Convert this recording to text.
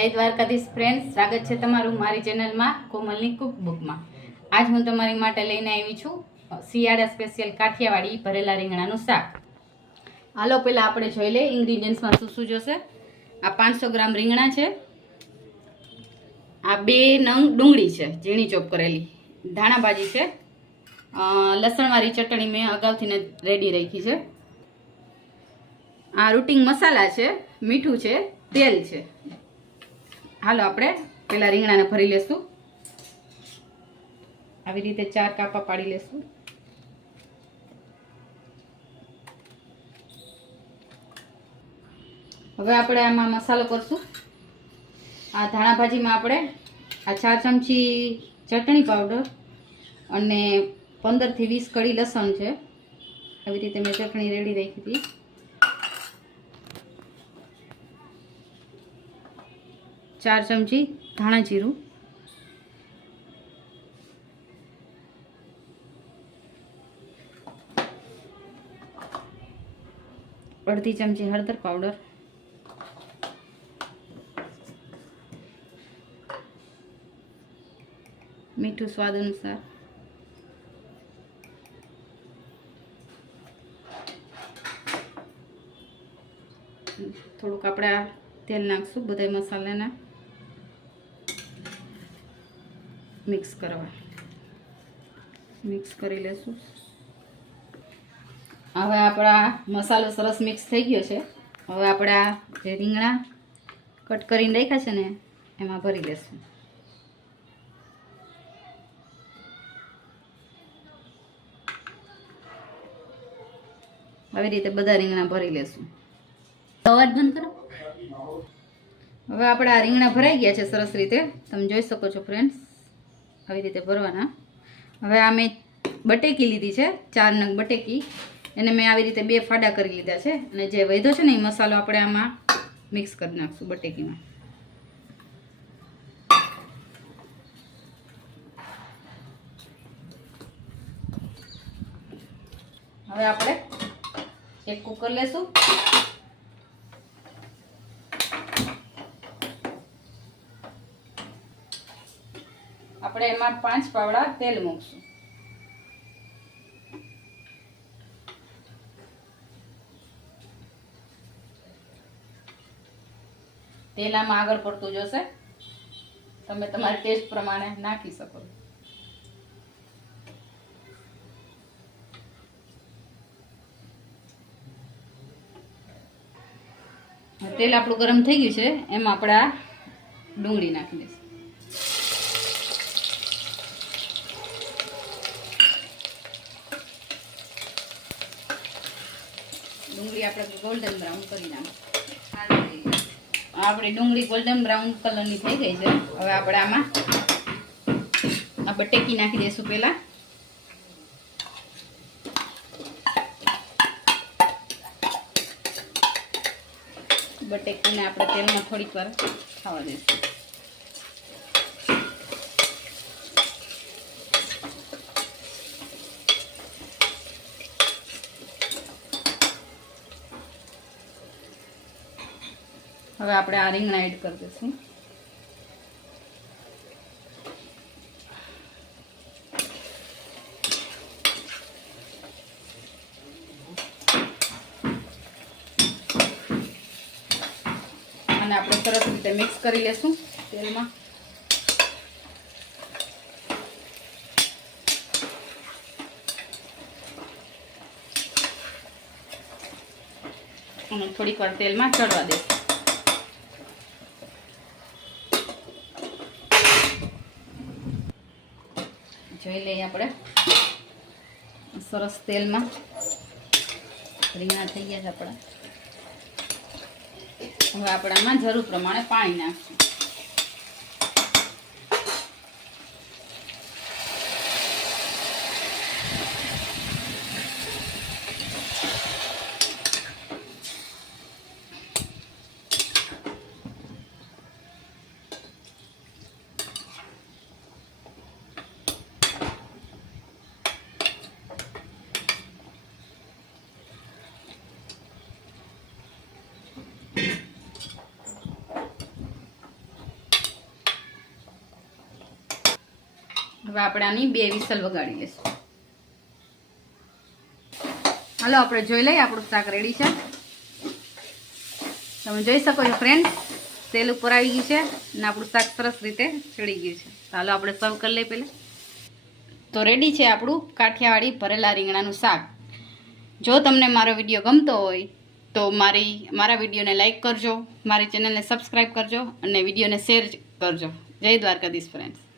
જય દ્વારકાધીશ ફ્રેન્ડ્સ, સ્વાગત છે તમારું મારી ચેનલમાં કોમલની કુકબુકમાં। આજ હું તમારી માટે લઈને આવી છું શિયાળા સ્પેશિયલ કાઠિયાવાડી ભરેલા રીંગણાનું શાક। હાલો પહેલાં આપણે જોઈ લઈએ ઇન્ગ્રીડિયન્ટ્સમાં શું શું જોશે। આ 500 ગ્રામ રીંગણા છે, આ 2 નંગ ડુંગળી છે ઝીણી ચોપ કરેલી, ધાણા ભાજી છે, લસણવાળી ચટણી મેં અગાઉથી રેડી રાખી છે, આ રૂટિંગ મસાલા છે, મીઠું છે, તેલ છે। હાલો આપણે પેલા રીંગણાને ભરી લેશું। આવી રીતે 4 કાપા પાડી લેશું। હવે આપણે આમાં મસાલો કરશું। આ ધાણા ભાજીમાં આપણે આ 4 ચમચી ચટણી પાવડર અને 15 થી 20 કળી લસણ છે। આવી રીતે મેં ચટણી રેડી રાખી હતી। चार चमची धाणा जीरू, अर्धी चमची हळदर पाउडर, मीठू स्वाद अनुसार, थोड़ुंक आपणे तेल नाखशुं बधा मसालाना मिक्स करवा, मिक्स करी लेशुं। हवे आपणा मसालो सरस मिक्स थई गयो छे। हवे आपणे आ जे રીંગણા कट करीने राख्या छे ने एमां भरी लेशुं। આવી રીતે બધા રીંગણા ભરી લેશું। અવાજ બંધ કરો। હવે આપણા આ રીંગણા ભરાઈ ગયા છે સરસ રીતે, તમે જોઈ શકો છો ફ્રેન્ડ્સ। આવી રીતે ભરવાના। હવે આ મેં બટેકી લીધી છે, 4 નંગ બટેકી, એને મેં આવી રીતે 2 ફાડા કરી લીધા છે અને જે વધ્યો છે ને એ મસાલો આપણે આમાં મિક્સ કરી નાખશું બટેકીમાં। હવે આપણે એક કુકર લેશું, આપણે એમાં 5 પાવડા તેલ મૂકશું। તેલ આમાં આગળ પડતું જોશે, તમે તમારા ટેસ્ટ પ્રમાણે નાખી શકો। તેલ આપણું ગરમ થઈ ગયું છે, એમાં આપણે આ ડુંગળી નાખી દઈશું। ડુંગળી આપણે ગોલ્ડન બ્રાઉન કરી નાખીએ। આપણી ડુંગળી ગોલ્ડન બ્રાઉન કલરની થઈ ગઈ છે। હવે આપણે આમાં આ બટેકી નાખી દઈશું। પહેલા બટેકીને આપણે તેલમાં થોડીક વાર ખાવા દઈશું। હવે આપણે આ રીંગણા એડ કરી દઈશું। અને આપણે સરસ રીતે મિક્સ કરી લેશું તેલમાં। અને થોડીક વાર તેલમાં ચડવા દઈશું। જોઈ લઈએ આપણે સરસ તેલમાં રીંગણા થઈ ગયા છે આપણા। હવે આપણે આમાં જરૂર પ્રમાણે પાણી નાખશું। હવે આપણે આની 2 વિસલ વગાડી લઈશું. હાલો આપણે જોઈ લઈએ આપણું શાક રેડી છે. તમે જોઈ શકો છો ફ્રેન્ડ, તેલ ઉપર આવી ગયું છે અને આપણું શાક સરસ રીતે ચડી ગયું છે. ચાલો આપણે સર્વ કરી લઈએ પહેલાં. તો રેડી છે આપણું કાઠિયાવાડી ભરેલા રીંગણાનું શાક. જો તમને મારો વિડીયો ગમતો હોય તો મારા વિડીયોને લાઈક કરજો, મારી ચેનલને સબસ્ક્રાઈબ કરજો અને વિડીયોને શેર કરજો. જય દ્વારકાધીશ ફ્રેન્ડ્સ.